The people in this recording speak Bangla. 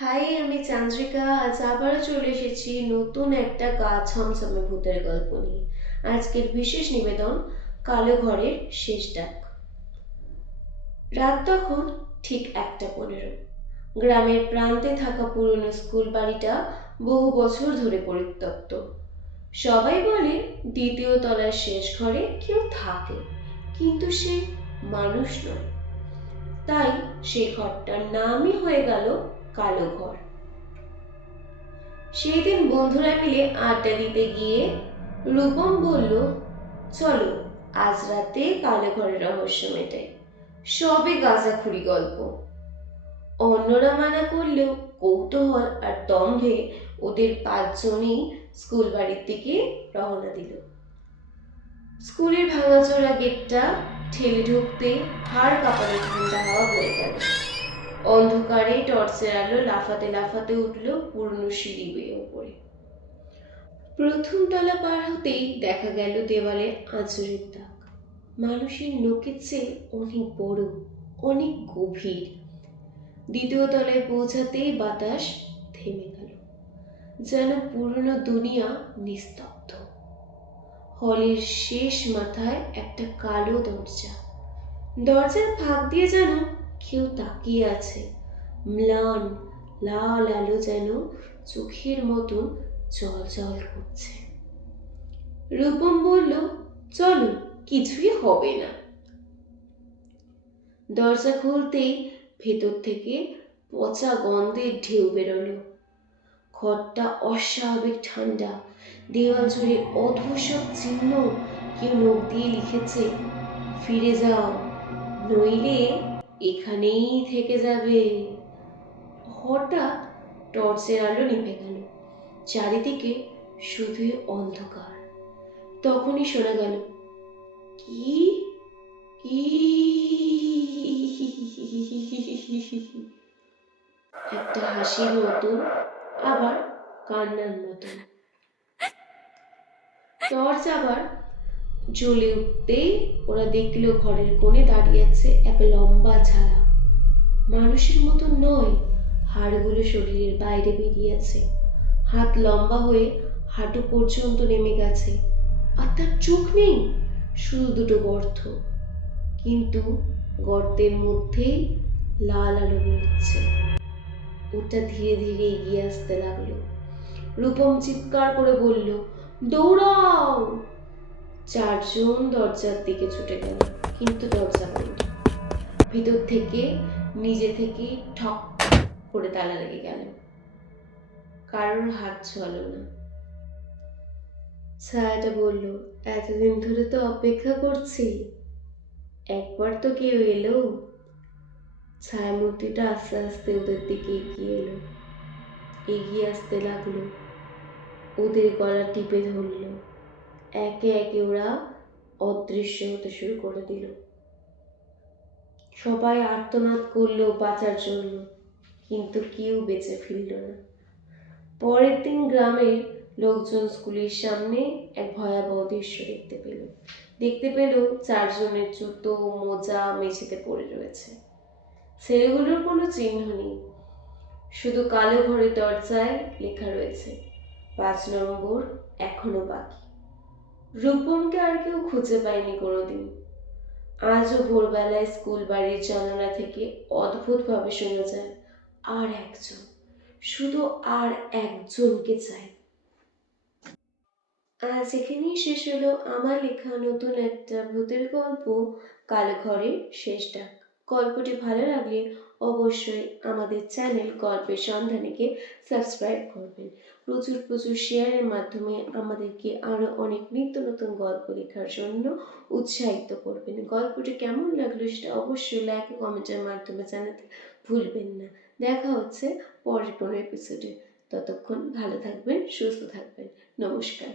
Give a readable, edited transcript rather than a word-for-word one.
হাই, আমি চান্দ্রিকা। আজ আবারও চলে এসেছি নতুন একটা গা ছমছমে ভূতের গল্প নিয়ে। আজকের বিশেষ নিবেদন, কালো ঘরের শেষ ডাক। রাত তখন ঠিক 1:15। গ্রামের প্রান্তে থাকা পুরনো স্কুল বাড়িটা বহু বছর ধরে পরিত্যক্ত। সবাই বলে দ্বিতীয় তলার শেষ ঘরে কেউ থাকে, কিন্তু সে মানুষ নয়। তাই সেই ঘরটার নামই হয়ে গেল কালো ঘর। সেই দিন বন্ধুরা মিলে আড্ডা দিতে গিয়ে রূপম বলল, চলো আজ রাতে কালো ঘরের রহস্য মেটাই। সবে গাঁজাখুরি গল্প। অন্যরা মানা করলেও কৌতূহল আর দম্ভে ওদের 5জনই স্কুল বাড়ির দিকে রওনা দিল। স্কুলের ভাঙাচোরা গেটটা ঠেলে ঢুকতে হাড় কাঁপানো ঠান্ডা হাওয়া বয়ে গেল। অন্ধকারে টর্চের আলো লাফাতে লাফাতে উঠল পুরনো সিঁড়ি বেয়ে ওপরে। প্রথম তলা পার হতেই দেখা গেল দেওয়ালে আঁচড়ের দাগ। মানুষের নখের চেয়ে অনেক বড়, অনেক গভীর। দ্বিতীয় তলায় পৌঁছাতেই বাতাস থেমে গেল, যেন পুরনো দুনিয়া নিস্তব্ধ। হলের শেষ মাথায় একটা কালো দরজা। দরজার ফাঁক দিয়ে যেন কেউ তাকিয়ে আছে। ম্লান লাল আলো যেন চোখের মতন জল জল করছে। রূপম বলল, চলো, কিছুই হবে না। দরজা খুলতেই ভেতর থেকে পচা গন্ধের ঢেউ বেরোলো। ঘরটা অস্বাভাবিক ঠান্ডা। দেওয়াল জুড়ে অদ্ভুত সব চিহ্ন। কেউ নখ দিয়ে লিখেছে, ফিরে যাও, নইলে এখানেই থেকে যাবে। হঠাৎ টর্চের আলো নিভে গেল। চারিদিকে শুধুই অন্ধকার। তখনই শোনা গেল, কি কি একটা হাসির মতন, আবার কান্নার মতন। টর্চ আবার জ্বলে উঠতেই ওরা দেখল ঘরের কোণে দাঁড়িয়ে আছে এক লম্বা ছায়া। মানুষের মতন নয়, হাড়গুলো শরীরের বাইরে বেরিয়ে আছে। হাত লম্বা হয়ে হাঁটু পর্যন্ত নেমে গেছে। আর তার চোখ নেই, শুধু দুটো গর্ত। কিন্তু গর্তের মধ্যেই লাল আলো বেরোচ্ছে। ওটা ধীরে ধীরে এগিয়ে আসতে লাগলো। রূপম চিৎকার করে বলল, দৌড়াও! 4জন দরজার দিকে ছুটে গেল, কিন্তু দরজা বন্ধ। ভিতর থেকে নিজে থেকে ঠক করে তালা লেগে গেল। কারোর হাত চলো না। ছায়াটা বলল, এতদিন ধরে তো অপেক্ষা করছি, একবার তো কেউ এলো। ছায়ামূর্তিটা আস্তে আস্তে ওদের দিকে এগিয়ে এলো, এগিয়ে আসতে লাগলো। ওদের গলা টিপে ধরল। একে একে ওরা অদৃশ্য হতে শুরু করে দিল। সবাই আর্তনাদ করলো বাঁচার জন্য, কিন্তু কেউ বেঁচে ফিরল না। পরের দিন গ্রামের লোকজন স্কুলের সামনে এক ভয়াবহ দৃশ্য দেখতে পেল 4জনের জুতো মোজা মেঝেতে পড়ে রয়েছে। ছেলেগুলোর কোনো চিহ্ন নেই, শুধু কালো ঘরের দরজায় লেখা রয়েছে, 5 নম্বর এখনো বাকি। রূপমকে আর কেউ খুঁজে পায়নি কোনোদিন। আজও ভোরবেলায় স্কুল বাড়ির জানালা থেকে অদ্ভুতভাবে শোনা যায়, আর একজন, শুধু আর একজনকে চাই। আজ এখানেই শেষ হলো আমার লেখা নতুন একটা ভূতের গল্প, কালো ঘরের শেষ ডাক। গল্পটি ভালো লাগলে অবশ্যই আমাদের চ্যানেল গল্পের সন্ধানীকে সাবস্ক্রাইব করবেন। প্রচুর প্রচুর শেয়ারের মাধ্যমে আমাদেরকে আরও অনেক নিত্য নতুন গল্প লেখার জন্য উৎসাহিত করবেন। গল্পটি কেমন লাগলো সেটা অবশ্যই লাইক ও কমেন্টের মাধ্যমে জানাতে ভুলবেন না। দেখা হচ্ছে পরের কোনো এপিসোডে। ততক্ষণ ভালো থাকবেন, সুস্থ থাকবেন। নমস্কার।